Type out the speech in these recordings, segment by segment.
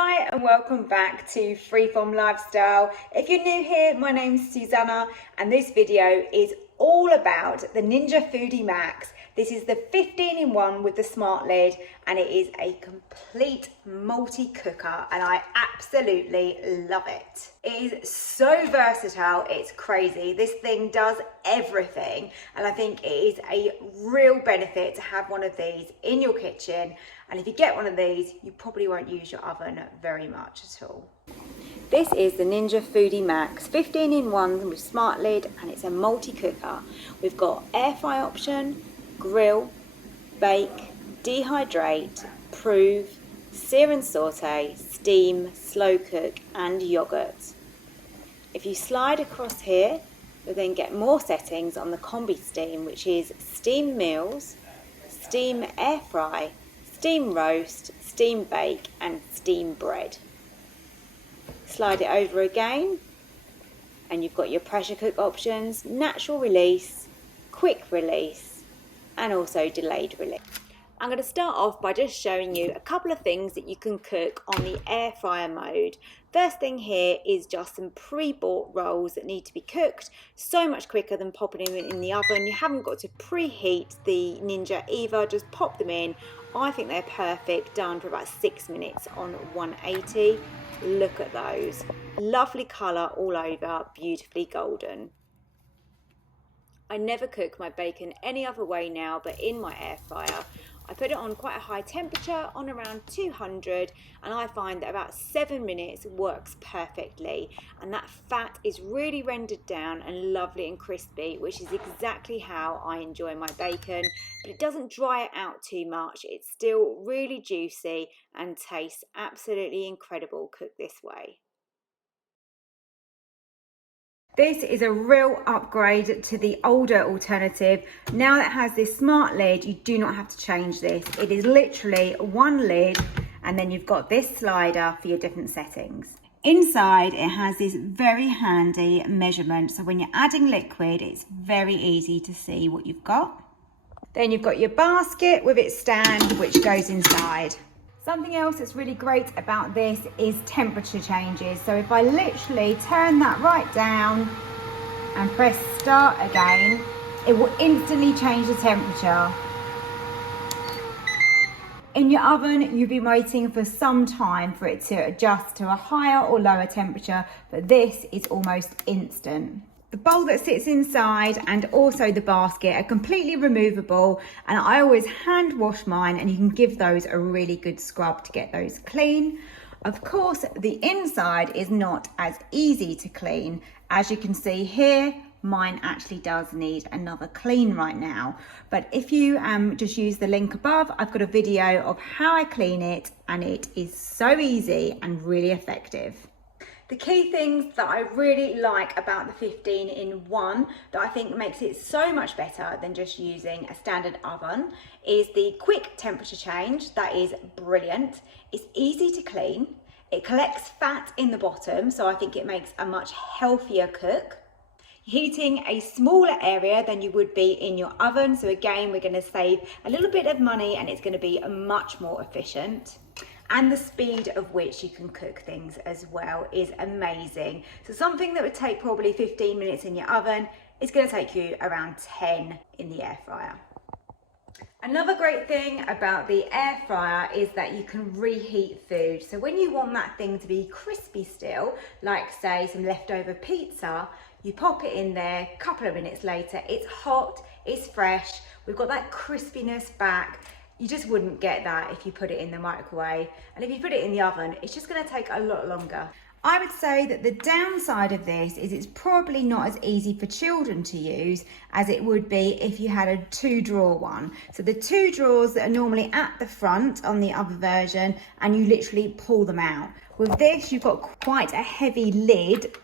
Hi and welcome back to Freeform Lifestyle. If you're new here, my name's Susanna and this video is all about the Ninja Foodi Max. This is the 15-in-1 with the Smartlid and it is a complete multi-cooker and I absolutely love it. It is so versatile, it's crazy. This thing does everything and I think it is a real benefit to have one of these in your kitchen. And if you get one of these, you probably won't use your oven very much at all. This is the Ninja Foodi Max 15-in-1 with Smartlid and it's a multi-cooker. We've got air fry option, grill, bake, dehydrate, prove, sear and saute, steam, slow cook and yogurt. If you slide across here, you'll then get more settings on the Combi-Steam, which is steam meals, steam air fry, steam roast, steam bake and steam bread. Slide it over again and you've got your pressure cook options, natural release, quick release and also delayed release. I'm going to start off by just showing you a couple of things that you can cook on the air fryer mode. First thing here is just some pre-bought rolls that need to be cooked so much quicker than popping them in the oven. You haven't got to preheat the Ninja either, just pop them in. I think they're perfect, done for about 6 minutes on 180. Look at those. Lovely colour all over, beautifully golden. I never cook my bacon any other way now but in my air fryer. I put it on quite a high temperature, on around 200, and I find that about 7 minutes works perfectly. And that fat is really rendered down and lovely and crispy, which is exactly how I enjoy my bacon. But it doesn't dry it out too much. It's still really juicy and tastes absolutely incredible cooked this way. This is a real upgrade to the older alternative. Now that it has this smart lid, you do not have to change this. It is literally one lid and then you've got this slider for your different settings. Inside it has this very handy measurement, so when you're adding liquid it's very easy to see what you've got. Then you've got your basket with its stand which goes inside. Something else that's really great about this is temperature changes. So if I literally turn that right down and press start again, it will instantly change the temperature. In your oven, you'll be waiting for some time for it to adjust to a higher or lower temperature, but this is almost instant. The bowl that sits inside and also the basket are completely removable and I always hand wash mine and you can give those a really good scrub to get those clean. Of course, the inside is not as easy to clean. As you can see here, mine actually does need another clean right now. But if you just use the link above, I've got a video of how I clean it and it is so easy and really effective. The key things that I really like about the 15-in-1 that I think makes it so much better than just using a standard oven is the quick temperature change. That is brilliant. It's easy to clean. It collects fat in the bottom, so I think it makes a much healthier cook. Heating a smaller area than you would be in your oven, so again we're going to save a little bit of money and it's going to be much more efficient. And the speed of which you can cook things as well is amazing. So something that would take probably 15 minutes in your oven is going to take you around 10 in the air fryer. Another great thing about the air fryer is that you can reheat food. So when you want that thing to be crispy still, like say some leftover pizza, you pop it in there, a couple of minutes later, it's hot, it's fresh, we've got that crispiness back. You just wouldn't get that if you put it in the microwave. And if you put it in the oven, it's just going to take a lot longer. I would say that the downside of this is it's probably not as easy for children to use as it would be if you had a 2-drawer one. So the 2 drawers that are normally at the front on the other version and you literally pull them out. With this, you've got quite a heavy lid.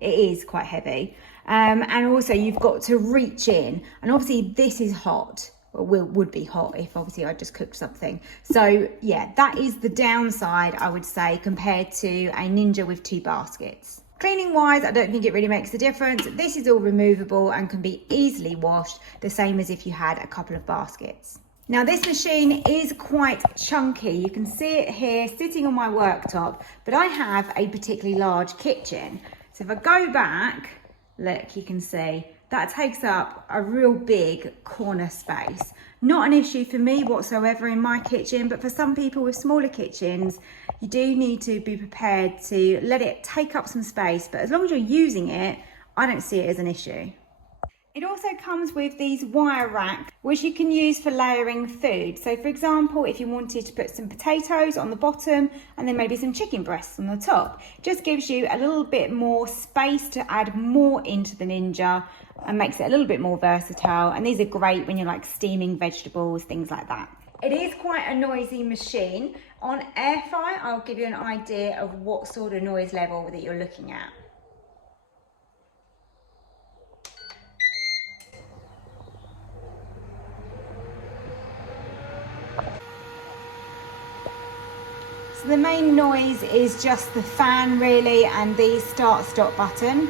It is quite heavy. And also you've got to reach in. And obviously this is hot. Would be hot if obviously I just cooked something. So yeah, that is the downside I would say compared to a Ninja with 2 baskets. Cleaning wise, I don't think it really makes a difference. This is all removable and can be easily washed, the same as if you had a couple of baskets. Now this machine is quite chunky. You can see it here sitting on my worktop, but I have a particularly large kitchen. So if I go back, look, you can see that takes up a real big corner space. Not an issue for me whatsoever in my kitchen, but for some people with smaller kitchens, you do need to be prepared to let it take up some space. But as long as you're using it, I don't see it as an issue. It also comes with these wire racks, which you can use for layering food. So for example, if you wanted to put some potatoes on the bottom and then maybe some chicken breasts on the top, it just gives you a little bit more space to add more into the Ninja and makes it a little bit more versatile. And these are great when you're like steaming vegetables, things like that. It is quite a noisy machine. On air fry, I'll give you an idea of what sort of noise level that you're looking at. So the main noise is just the fan really, and the start-stop button.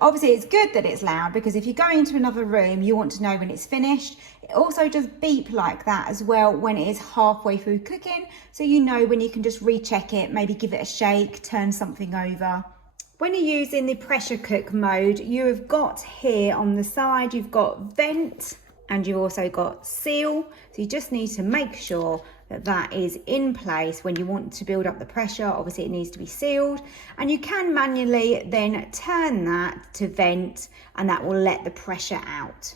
Obviously it's good that it's loud, because if you go into another room, you want to know when it's finished. It also does beep like that as well when it is halfway through cooking, so you know when you can just recheck it, maybe give it a shake, turn something over. When you're using the pressure cook mode, you have got here on the side, you've got vent, and you've also got seal. So you just need to make sure that that is in place when you want to build up the pressure. Obviously it needs to be sealed, and you can manually then turn that to vent, and that will let the pressure out.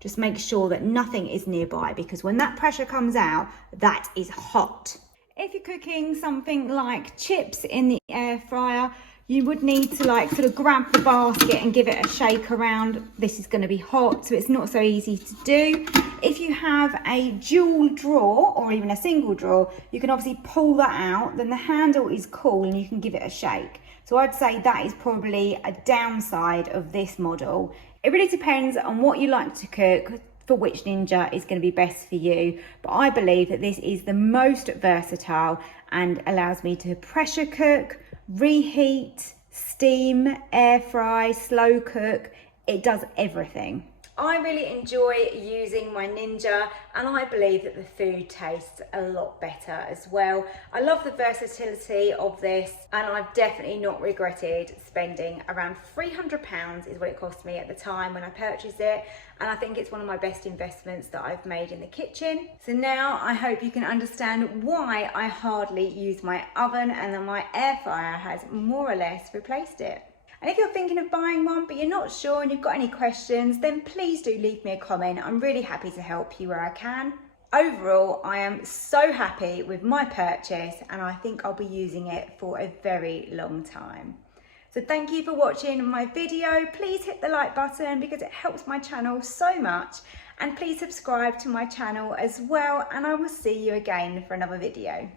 Just make sure that nothing is nearby, because when that pressure comes out, that is hot. If you're cooking something like chips in the air fryer, you would need to like sort of grab the basket and give it a shake around. This is going to be hot, so it's not so easy to do. If you have a dual drawer or even a single drawer, you can obviously pull that out, then the handle is cool and you can give it a shake. So I'd say that is probably a downside of this model. It really depends on what you like to cook, for which Ninja is going to be best for you. But I believe that this is the most versatile and allows me to pressure cook, reheat, steam, air fry, slow cook. It does everything. I really enjoy using my Ninja, and I believe that the food tastes a lot better as well. I love the versatility of this, and I've definitely not regretted spending around £300 is what it cost me at the time when I purchased it, and I think it's one of my best investments that I've made in the kitchen. So now I hope you can understand why I hardly use my oven, and then my air fryer has more or less replaced it. And if you're thinking of buying one but you're not sure and you've got any questions, then please do leave me a comment. I'm really happy to help you where I can. Overall, I am so happy with my purchase, and I think I'll be using it for a very long time. So thank you for watching my video. Please hit the like button because it helps my channel so much. And please subscribe to my channel as well, and I will see you again for another video.